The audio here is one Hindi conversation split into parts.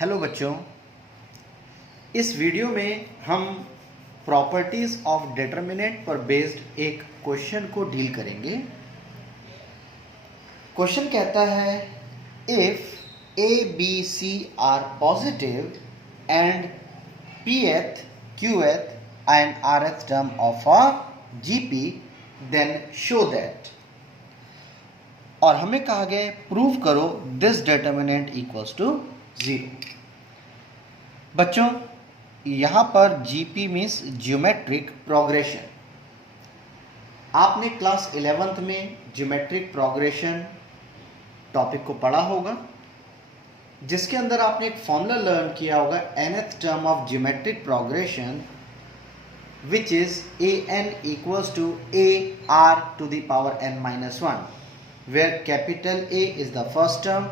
हेलो बच्चों, इस वीडियो में हम प्रॉपर्टीज ऑफ डिटरमिनेंट पर बेस्ड एक क्वेश्चन को डील करेंगे। क्वेश्चन कहता है if A B C are positive and pth qth and rth term of a gp then show that। और हमें कहा गया प्रूव करो दिस डिटरमिनेंट इक्वल्स टू 0। बच्चों, यहाँ पर जीपी मीन्स ज्योमेट्रिक प्रोग्रेशन। आपने क्लास 11th में ज्योमेट्रिक प्रोग्रेशन टॉपिक को पढ़ा होगा, जिसके अंदर आपने एक फॉर्मूला लर्न किया होगा nth term of geometric progression which is a n equals to a are to the power n minus 1, where capital A is the first term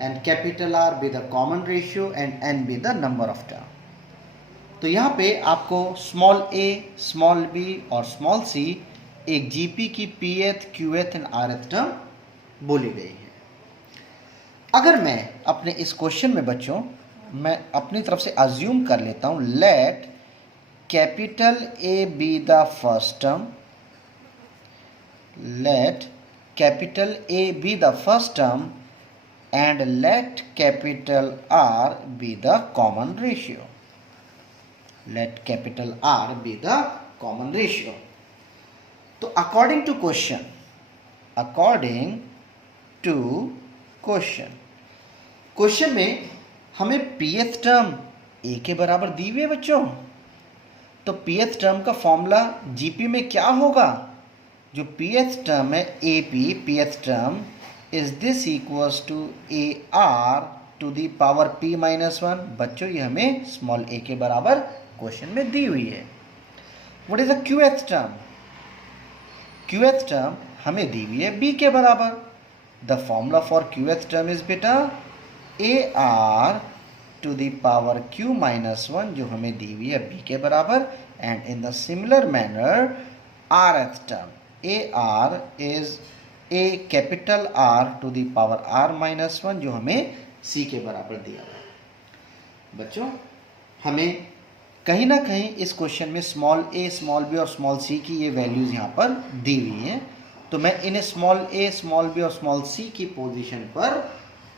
and capital R be the common ratio and n be the number of term। तो यहाँ पे आपको स्मॉल a, स्मॉल b और स्मॉल c एक जीपी की pth, qth and rth term बोली गई है। अगर मैं अपने इस क्वेश्चन में बच्चों, मैं अपनी तरफ से अज्यूम कर लेता हूँ let capital A be the first term, let capital A be the first term and let capital R be the common ratio. Let capital R be the common ratio. तो according to question, क्वेश्चन में हमें pth टर्म a के बराबर दी हुई है बच्चों। तो pth टर्म का फॉर्मूला जीपी में क्या होगा? जो pth टर्म है AP, pth term is this equals to a are to the power p minus 1। बच्चों, ये हमें स्मॉल a के बराबर क्वेश्चन में दी हुई है। What is the qth term? qth term हमें दी हुई है b के बराबर। The formula for qth term is beta A are to the power q minus 1, जो हमें दी हुई है b के बराबर। And in the similar manner rth term AR is A capital R to the power R minus 1, जो हमें C के बराबर दिया हुआ है। बच्चों, हमें कहीं ना कहीं इस क्वेश्चन में स्मॉल a, स्मॉल b और स्मॉल c की ये वैल्यूज यहाँ पर दी हुई हैं। तो मैं इन्हें स्मॉल a, स्मॉल b और स्मॉल c की पोजीशन पर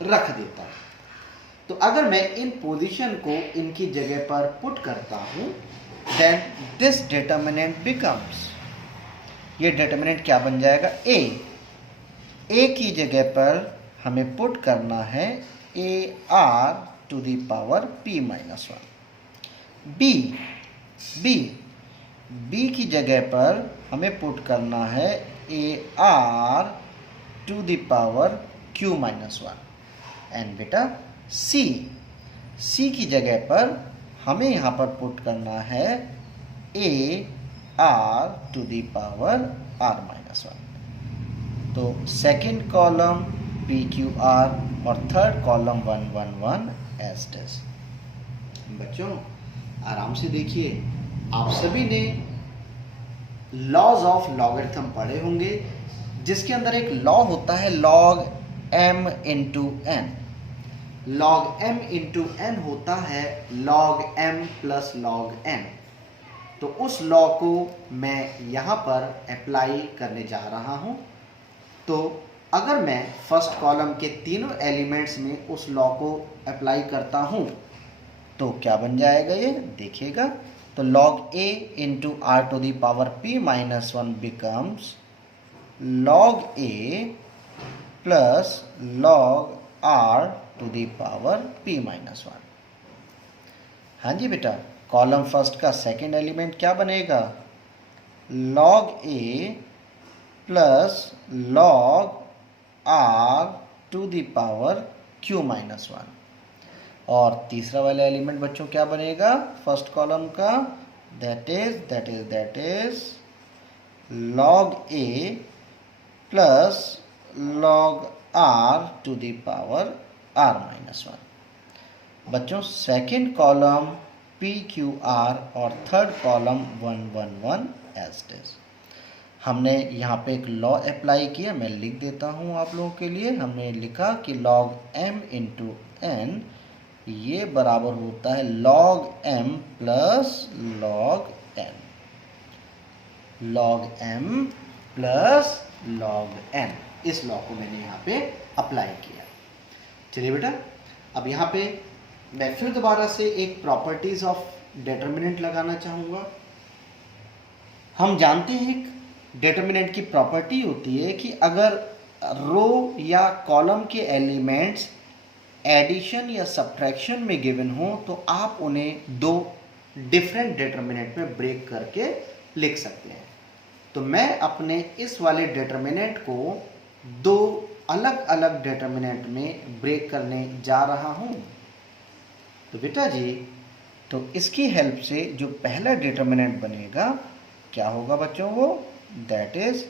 रख देता हूँ। तो अगर मैं इन पोजीशन को इनकी जगह पर पुट करता हूँ, देन दिस डिटरमिनेंट बिकम्स, ये डिटरमिनेंट क्या बन जाएगा? ए की जगह पर हमें पुट करना है a are to the power p minus 1। B की जगह पर हमें पुट करना है a are to the power q minus 1। And बेटा सी की जगह पर हमें यहाँ पर पुट करना है a are to the power r minus 1। तो second column p q r और थर्ड कॉलम 1 1 1 एज टेस। बच्चों, आराम से देखिए, आप सभी ने लॉज ऑफ लॉगरिथम पढ़े होंगे, जिसके अंदर एक लॉ होता है log m into n। log m into n होता है log m plus log n। तो उस लॉ को मैं यहाँ पर अप्लाई करने जा रहा हूँ। तो अगर मैं फर्स्ट कॉलम के तीनों एलिमेंट्स में उस लॉ को अप्लाई करता हूँ तो क्या बन जाएगा, ये देखिएगा। तो log a into r to the power p minus 1 becomes log a plus log r to the power p minus 1। हाँ जी बेटा, कॉलम फर्स्ट का सेकेंड एलिमेंट क्या बनेगा? log a plus log r to the power q minus 1। और तीसरा वाला एलिमेंट बच्चों क्या बनेगा फर्स्ट कॉलम का? That is log a plus log r to the power r minus 1। बच्चों, second column p q r और third column 1 1 1 as it is. हमने यहाँ पे एक लॉ अप्लाई किया, मैं लिख देता हूँ आप लोगों के लिए। हमने लिखा कि log m इंटू n ये बराबर होता है log m plus log n, log m plus log n। इस लॉ को मैंने यहाँ पे अप्लाई किया। चलिए बेटा, अब यहाँ पे मैं फिर दोबारा से एक प्रॉपर्टीज ऑफ डिटर्मिनेंट लगाना चाहूँगा। हम जानते हैं डिटर्मिनेंट की प्रॉपर्टी होती है कि अगर रो या कॉलम के एलिमेंट्स एडिशन या सब्ट्रैक्शन में गिवन हो तो आप उन्हें दो डिफरेंट डिटर्मिनेंट में ब्रेक करके लिख सकते हैं। तो मैं अपने इस वाले डिटर्मिनेंट को दो अलग अलग डिटर्मिनेंट में ब्रेक करने जा रहा हूं। तो बेटा जी, तो इसकी हेल्प से जो पहला डिटर्मिनेंट बनेगा क्या होगा बच्चों, वो दैट इज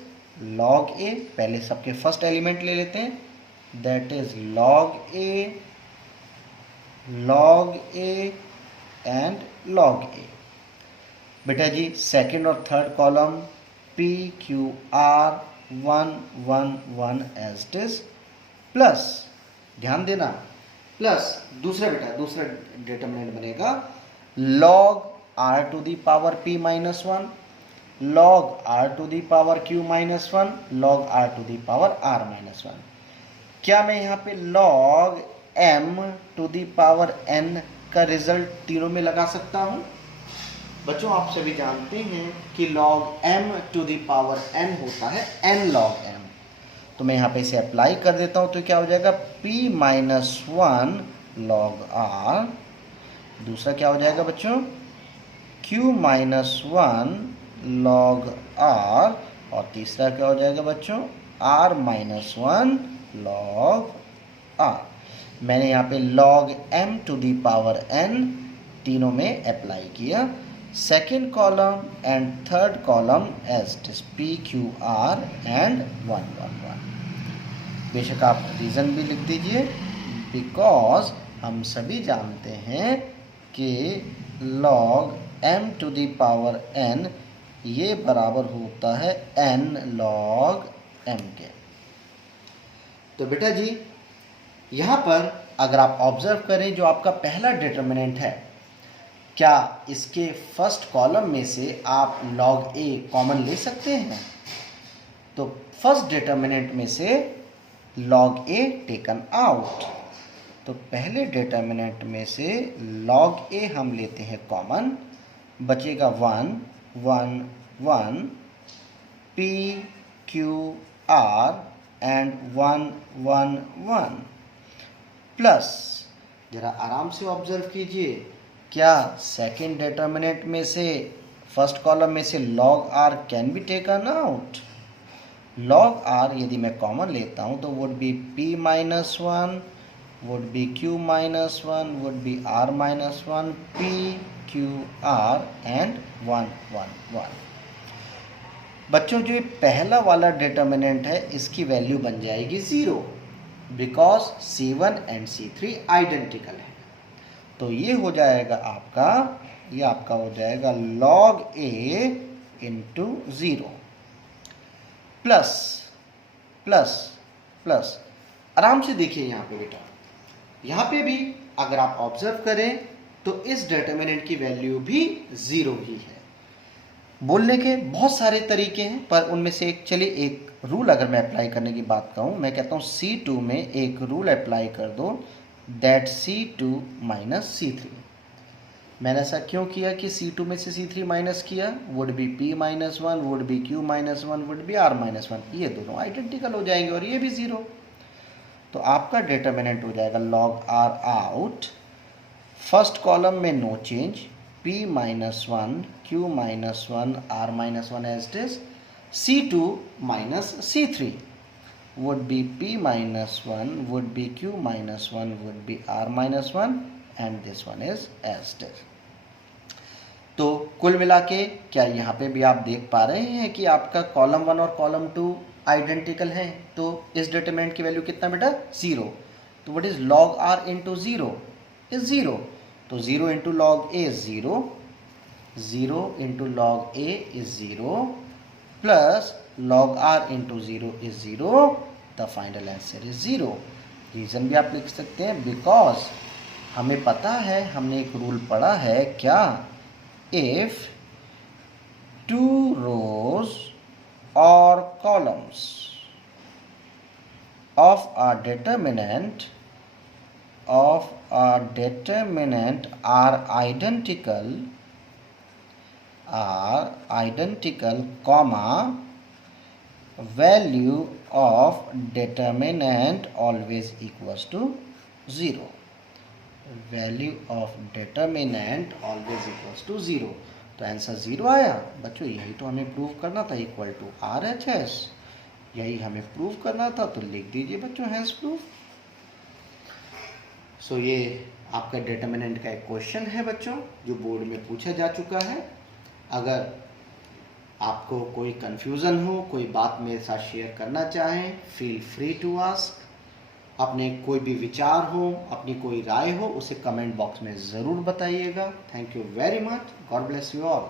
log a। पहले सबके फर्स्ट एलिमेंट ले लेते हैं, that is log a and log a। बेटा जी सेकंड और third column p q r 1 1 1 as it is, plus ध्यान देना प्लस दूसरा डिटर्मिनेंट बनेगा log r to the power p minus 1, log r to the power q minus 1, log r to the power r minus 1। क्या मैं यहाँ पे log m to the power n का रिजल्ट तीनों में लगा सकता हूँ? बच्चों आप सभी जानते हैं कि log m to the power n होता है n log m। तो मैं यहाँ पे इसे अप्लाई कर देता हूँ, तो क्या हो जाएगा p माइनस 1 log r, दूसरा क्या हो जाएगा बच्चों q माइनस 1 log r, और तीसरा क्या हो जाएगा बच्चों r माइनस 1 log r। मैंने यहाँ पे log m to the power n तीनों में अप्लाई किया। Second column and third column as it is p q r and 1 1 1। बेशक आप रीज़न भी लिख दीजिए, बिकॉज हम सभी जानते हैं कि log m to the power n ये बराबर होता है n log m के। तो बेटा जी यहाँ पर अगर आप ऑब्जर्व करें, जो आपका पहला डिटर्मिनेंट है, क्या इसके फर्स्ट कॉलम में से आप log a कॉमन ले सकते हैं? तो फर्स्ट डिटर्मिनेंट में से log a टेकन आउट, तो पहले डिटर्मिनेंट में से log a हम लेते हैं कॉमन, बचेगा 1 1 1 p q r and 1 1 1 plus, जरा आराम से ऑब्जर्व कीजिए, क्या सेकेंड डिटर्मिनेंट में से फर्स्ट कॉलम में से log r can be taken out? log r यदि मैं कॉमन लेता हूं तो would be p minus 1, would be q minus 1, would be r minus 1, p q r and 1 1 1। बच्चों जो ये पहला वाला डिटर्मिनेंट है इसकी वैल्यू बन जाएगी 0, because C1 and C3 identical है। तो ये हो जाएगा आपका, ये आपका हो जाएगा log a into 0 plus plus plus. आराम से देखिए यहाँ पे बेटा, यहाँ पे भी अगर आप ऑब्जर्व करें तो इस डिटर्मिनेंट की वैल्यू भी 0 ही है। बोलने के बहुत सारे तरीके हैं, पर उनमें से एक रूल अगर मैं अप्लाई करने की बात कहूँ, मैं कहता हूँ C2 में एक रूल अप्लाई कर दो, दैट C2 माइनस C3। मैंने ऐसा क्यों किया कि C2 में से C3 माइनस किया? Would be P minus 1, would be Q minus 1, would be R minus 1, ये दोनों आइडेंटिकल हो जाएंगे और ये भी 0। तो आपका डिटर्मिनेंट हो जाएगा log R out, first column में no change, P minus 1, Q minus 1, R minus 1 as it is, C2 minus C3 would be P minus 1, would be Q minus 1, would be R minus 1, and this one is as it is। तो कुल मिला के क्या यहाँ पे भी आप देख पा रहे हैं कि आपका कॉलम 1 और कॉलम 2 आइडेंटिकल हैं? तो इस डिटरमिनेंट की वैल्यू कितना बेटा? 0। तो what is log R into 0 is 0। तो 0 into log A is 0, 0 into log A is 0 plus log R into 0 is 0, the final answer is 0। Reason भी आप लिख सकते हैं, बिकॉज हमें पता है, हमने एक रूल पढ़ा है क्या, if 2 rows or columns of a determinant are identical, comma, value of determinant always equals to 0. Value of determinant always equals to 0। तो आंसर 0 आया बच्चों। यही तो हमें प्रूव करना था, इक्वल टू RHS, यही हमें प्रूव करना था। तो लिख दीजिए बच्चों हैज़ प्रूफ। सो ये आपका डिटर्मिनेंट का एक क्वेश्चन है बच्चों, जो बोर्ड में पूछा जा चुका है। अगर आपको कोई कन्फ्यूज़न हो, कोई बात मेरे साथ शेयर करना चाहें, फील फ्री टू आस्क। अपने कोई भी विचार हो, अपनी कोई राय हो, उसे कमेंट बॉक्स में ज़रूर बताइएगा। Thank you very much. God bless you all.